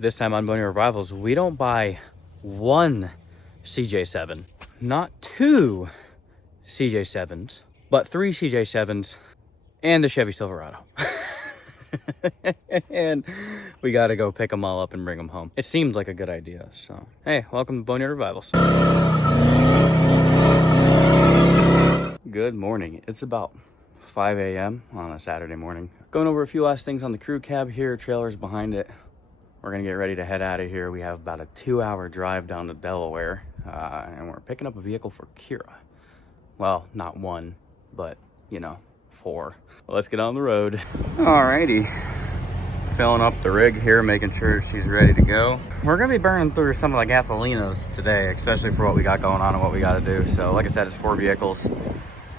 This time on Boney Revivals, we don't buy one CJ7, not two CJ7s, but three CJ7s and the Chevy Silverado. And we got to go pick them all up and bring them home. It seemed like a good idea. So, hey, welcome to Boney Revivals. Good morning. It's about 5 a.m. on a Saturday morning. Going over a few last things on the crew cab here. Trailer's behind it. We're gonna get ready to head out of here. We have about a 2-hour drive down to Delaware, and we're picking up a vehicle for Kira. Well, not one, but you know, 4. Well, let's get on the road. Alrighty, filling up the rig here, making sure she's ready to go. We're gonna be burning through some of the gasolinas today, especially for what we got going on and what we got to do. So, like I said, it's 4 vehicles.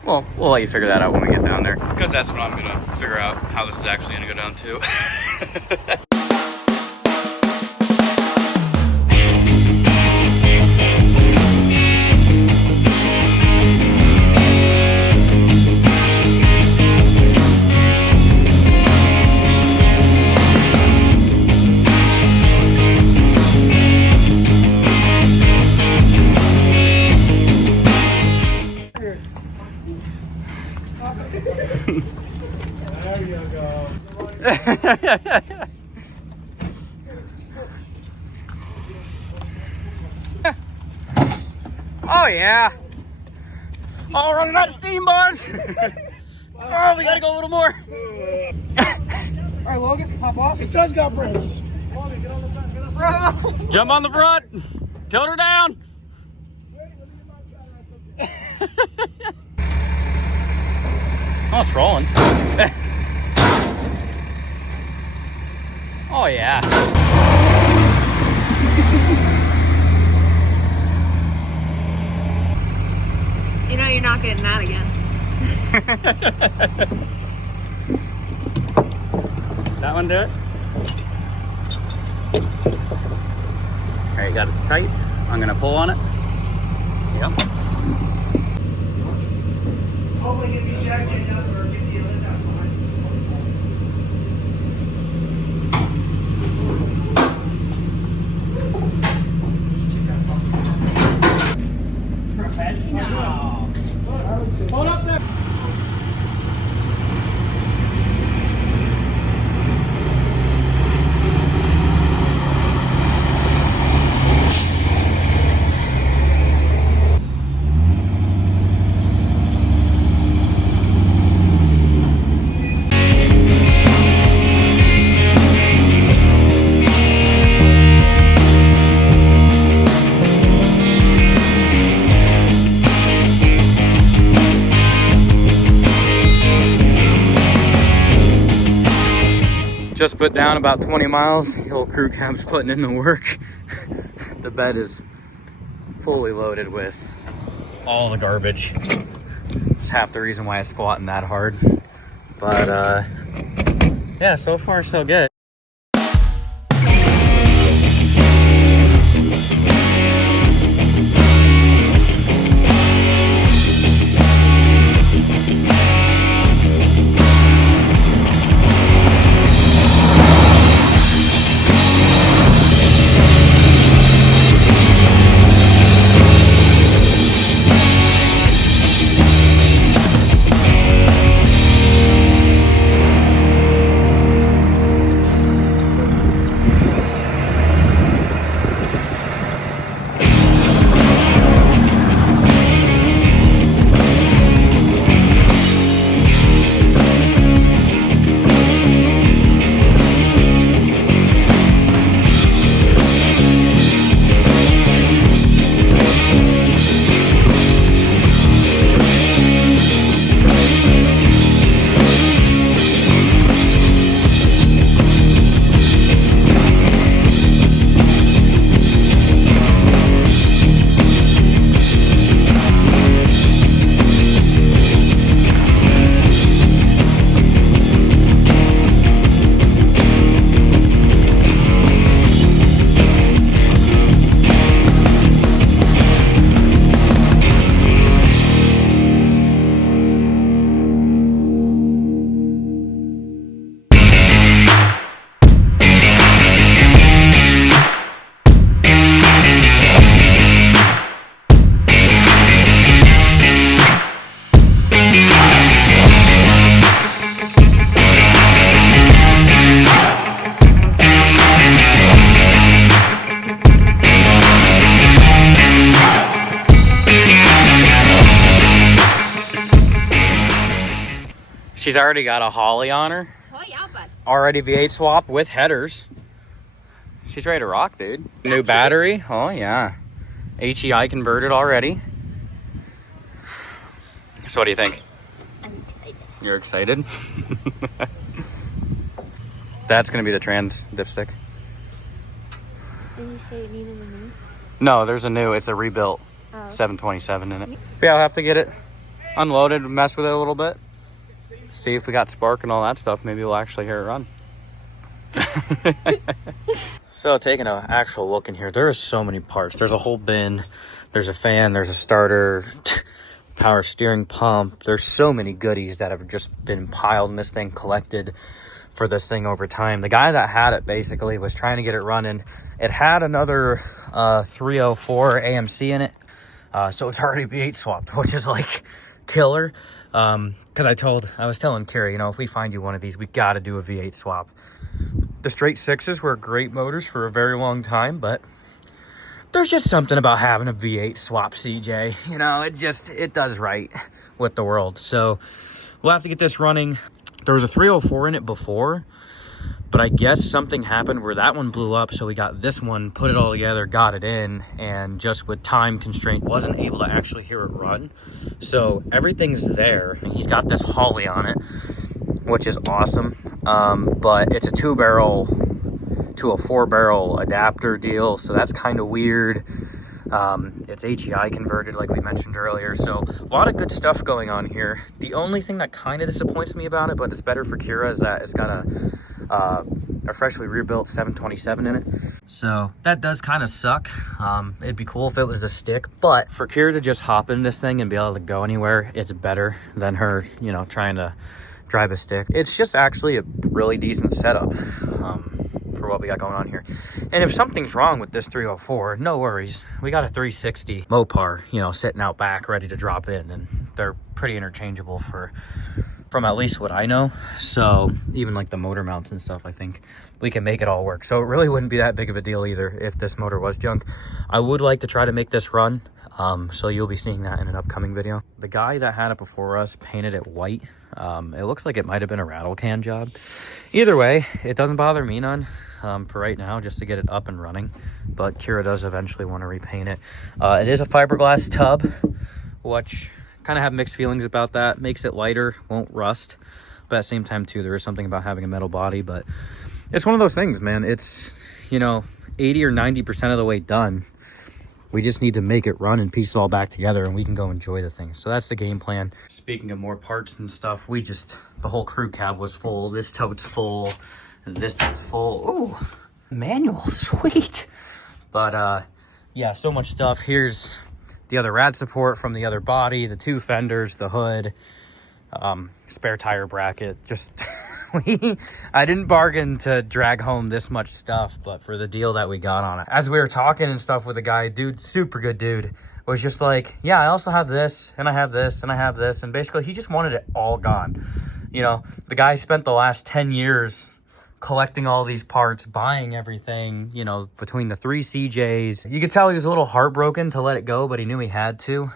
Well, we'll let you figure that out when we get down there, because that's what I'm gonna figure out how this is actually gonna go down to. There you go. Oh yeah. Oh, running out of steam, boys. Oh, we gotta go a little more. All right, Logan, hop off. It does got brakes. Logan, get on the front. Get on the front. Jump on the front. Tilt her down. Oh, it's rolling. Oh yeah. You know you're not getting that again. That one do it? Alright, got it tight. I'm gonna pull on it. Yep. Hopefully get the jacket out or get the lid out behind. Professional. Hold up there. Just put down about 20 miles. The old crew cab's putting in the work. The bed is fully loaded with all the garbage. It's half the reason why I'm squatting that hard. But yeah, so far so good. She's already got a Holly on her. Oh yeah, bud. Already V8 swap with headers. She's ready to rock, dude. New battery. Oh, yeah. HEI converted already. So what do you think? I'm excited. You're excited? That's going to be the trans dipstick. Did you say it needed a new? No, there's a new. It's a rebuilt 727 in it. But yeah, I'll have to get it unloaded, mess with it a little bit. See if we got spark and all that stuff. Maybe we'll actually hear it run. So taking an actual look in here, there are so many parts. There's a whole bin, there's a fan, there's a starter, power steering pump. There's so many goodies that have just been piled in this thing, collected for this thing over time. The guy that had it basically was trying to get it running. It had another 304 AMC in it, so it's already V8 swapped, which is like killer. Because I was telling Carrie, you know, if we find you one of these, we got to do a V8 swap. The straight 6s were great motors for a very long time, but there's just something about having a V8 swap, CJ. You know, it does right with the world. So we'll have to get this running. There was a 304 in it before, but I guess something happened where that one blew up. So we got this one, put it all together, got it in, and just with time constraint, wasn't able to actually hear it run. So everything's there. He's got this Holly on it, which is awesome. But it's a 2-barrel to a 4-barrel adapter deal. So that's kind of weird. It's HEI converted like we mentioned earlier, so a lot of good stuff going on here. The only thing that kind of disappoints me about it, but it's better for Kira, is that it's got a freshly rebuilt 727 in it, so that does kind of suck. It'd be cool if it was a stick, but for Kira to just hop in this thing and be able to go anywhere, it's better than her, you know, trying to drive a stick. It's just actually a really decent setup for what we got going on here. And if something's wrong with this 304, no worries. We got a 360 Mopar, you know, sitting out back ready to drop in, and they're pretty interchangeable from at least what I know. So even like the motor mounts and stuff, I think we can make it all work. So it really wouldn't be that big of a deal either if this motor was junk. I would like to try to make this run. So you'll be seeing that in an upcoming video. The guy that had it before us painted it white. It looks like it might have been a rattle can job. Either way, it doesn't bother me none for right now, just to get it up and running. But Kira does eventually want to repaint it. It is a fiberglass tub, which kind of have mixed feelings about that. Makes it lighter, won't rust. But at the same time too, there is something about having a metal body. But it's one of those things, man. It's, you know, 80 or 90% of the way done. We just need to make it run and piece it all back together, and we can go enjoy the thing. So that's the game plan. Speaking of more parts and stuff, the whole crew cab was full. This tote's full, and this tote's full. Ooh, manual, sweet. But yeah, so much stuff. Here's the other rad support from the other body, the 2 fenders, the hood, spare tire bracket. Just I didn't bargain to drag home this much stuff, but for the deal that we got on it, as we were talking and stuff with the guy, dude, super good dude, was just like, yeah, I also have this, and I have this, and I have this, and basically he just wanted it all gone. You know, the guy spent the last 10 years collecting all these parts, buying everything, you know, between the 3 CJs. You could tell he was a little heartbroken to let it go, but he knew he had to.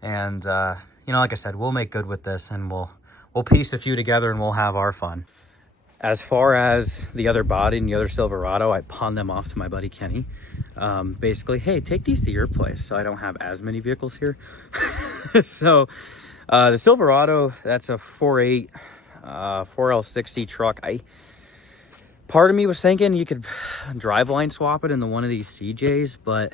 And you know, like I said, we'll make good with this, and we'll piece a few together, and we'll have our fun. As far as the other body and the other Silverado, I pawned them off to my buddy Kenny. Basically, hey, take these to your place so I don't have as many vehicles here. So the Silverado, that's a 4.8 4L60 truck. Part of me was thinking you could driveline swap it into one of these CJs, but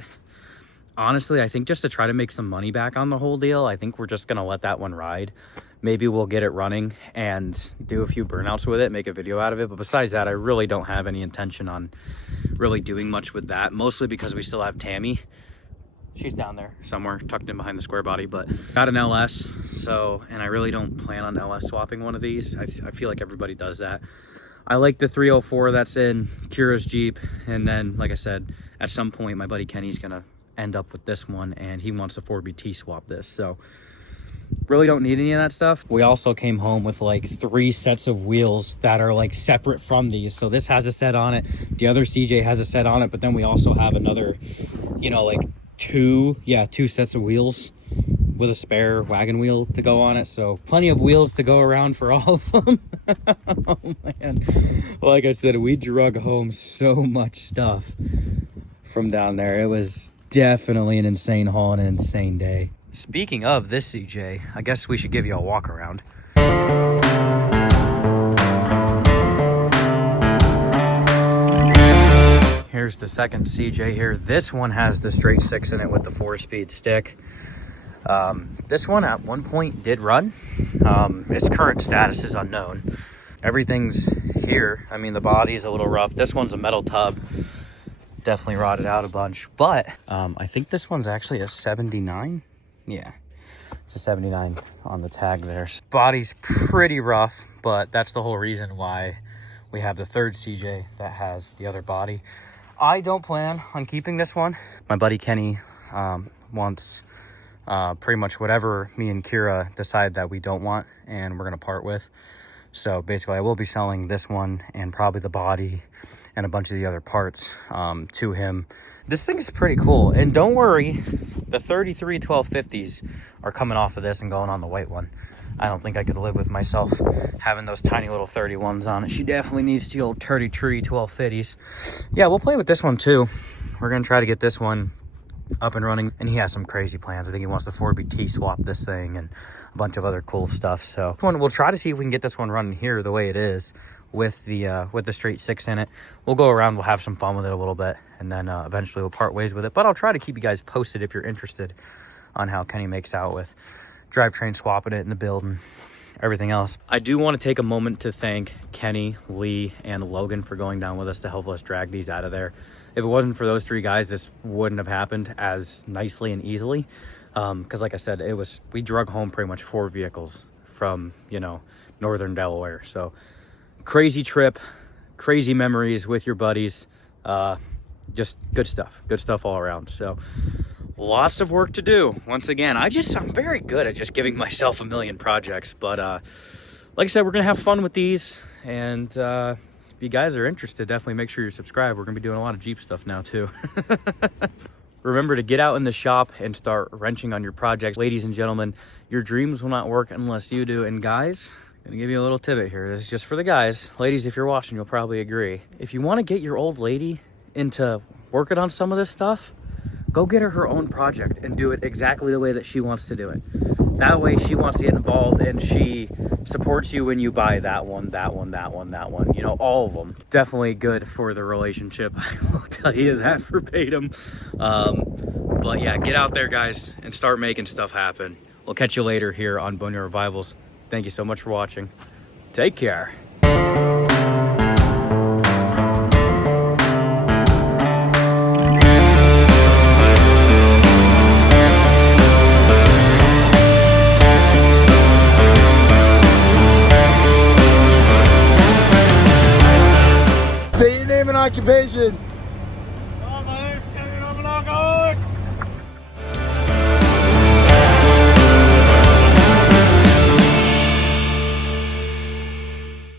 honestly, I think just to try to make some money back on the whole deal, I think we're just going to let that one ride. Maybe we'll get it running and do a few burnouts with it, make a video out of it. But besides that, I really don't have any intention on really doing much with that, mostly because we still have Tammy. She's down there somewhere, tucked in behind the square body, but got an LS. So, and I really don't plan on LS swapping one of these. I feel like everybody does that. I like the 304 that's in Kira's Jeep. And then, like I said, at some point, my buddy Kenny's going to end up with this one, and he wants to 4BT swap this. So really don't need any of that stuff. We also came home with like 3 sets of wheels that are like separate from these. So this has a set on it, the other CJ has a set on it, but then we also have another, you know, like two sets of wheels with a spare wagon wheel to go on it, so plenty of wheels to go around for all of them. Oh man, like I said, we drug home so much stuff from down there. It was definitely an insane haul and an insane day. Speaking of this CJ, I guess we should give you a walk around. Here's the second CJ here. This one has the straight 6 in it with the 4-speed stick. This one at one point did run. Its current status is unknown. Everything's here. I mean, the body's a little rough. This one's a metal tub. Definitely rotted out a bunch. But I think this one's actually a 79. Yeah, it's a 79 on the tag there. Body's pretty rough, but that's the whole reason why we have the third CJ that has the other body. I don't plan on keeping this one. My buddy Kenny wants pretty much whatever me and Kira decide that we don't want and we're gonna part with. So basically I will be selling this one and probably the body and a bunch of the other parts to him. This thing is pretty cool, and don't worry, the 33 1250s are coming off of this and going on the white one. I don't think I could live with myself having those tiny little 31s on it. She definitely needs the old 33 1250s. Yeah, we'll play with this one too. We're gonna try to get this one up and running, and he has some crazy plans. I think he wants to 4BT swap this thing and a bunch of other cool stuff. So we'll try to see if we can get this one running here the way it is with the straight 6 in it. We'll go around, we'll have some fun with it a little bit, and then eventually we'll part ways with it. But I'll try to keep you guys posted if you're interested on how Kenny makes out with drivetrain swapping it in the build and everything else. I do want to take a moment to thank Kenny, Lee, and Logan for going down with us to help us drag these out of there. If it wasn't for those 3 guys, this wouldn't have happened as nicely and easily. Because like I said, we drug home pretty much 4 vehicles from, northern Delaware. So crazy trip, crazy memories with your buddies. Just good stuff all around. So lots of work to do. Once again, I'm very good at just giving myself a million projects. But like I said, we're gonna have fun with these, and if you guys are interested, definitely make sure you're subscribed. We're gonna be doing a lot of Jeep stuff now too. Remember to get out in the shop and start wrenching on your projects. Ladies and gentlemen, your dreams will not work unless you do. And guys, I'm gonna give you a little tidbit here. This is just for the guys. Ladies, if you're watching, you'll probably agree. If you want to get your old lady into working on some of this stuff, go get her own project and do it exactly the way that she wants to do it. That way she wants to get involved, and she supports you when you buy that one, all of them. Definitely good for the relationship. I will tell you that verbatim. But yeah, get out there, guys, and start making stuff happen. We'll catch you later here on Boneyard Revivals. Thank you so much for watching. Take care. State your name and occupation.